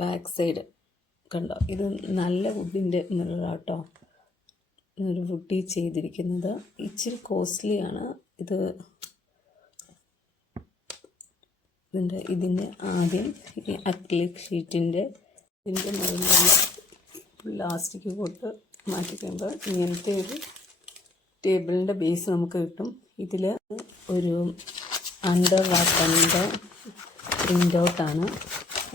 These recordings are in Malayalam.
ബാക്ക് സൈഡ് കണ്ടോ, ഇത് നല്ല വുഡിൻ്റെ മിററാട്ടോ. ഒരു വുഡി ചെയ്തിരിക്കുന്നത് ഇച്ചിരി കോസ്റ്റ്ലിയാണ് ഇത്. ഇതിൻ്റെ ആദ്യം ഈ അക്രിലിക് ഷീറ്റിൻ്റെ ഇതിൻ്റെ മുകളിലുള്ള പ്ലാസ്റ്റിക് പോട്ട് മാറ്റിക്കുമ്പോൾ ഇങ്ങനത്തെ ഒരു ടേബിളിൻ്റെ ബേസ് നമുക്ക് കിട്ടും. ഇതിൽ ഒരു അണ്ടർ വാട്ടറിൻ്റെ പ്രിൻ്റ് ഔട്ടാണ്.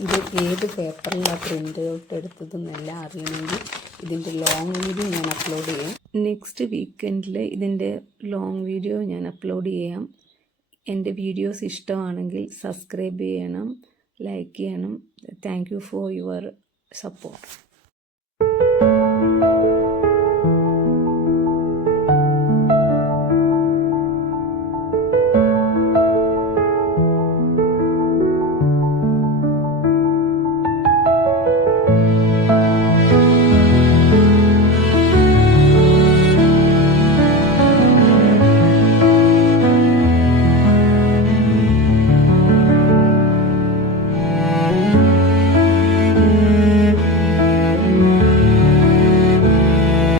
ഇത് ഏത് പേപ്പറിലാണ് പ്രിൻ്റ് ഔട്ട് എടുത്തതെന്നെല്ലാം അറിയണമെങ്കിൽ ഇതിൻ്റെ ലോങ് വീഡിയോ ഞാൻ അപ്ലോഡ് ചെയ്യാം. നെക്സ്റ്റ് വീക്കെൻഡിൽ ഇതിൻ്റെ ലോങ് വീഡിയോ ഞാൻ അപ്ലോഡ് ചെയ്യാം. എൻ്റെ വീഡിയോസ് ഇഷ്ടമാണെങ്കിൽ സബ്സ്ക്രൈബ് ചെയ്യണം, ലൈക്ക് ചെയ്യണം. Thank you for your support.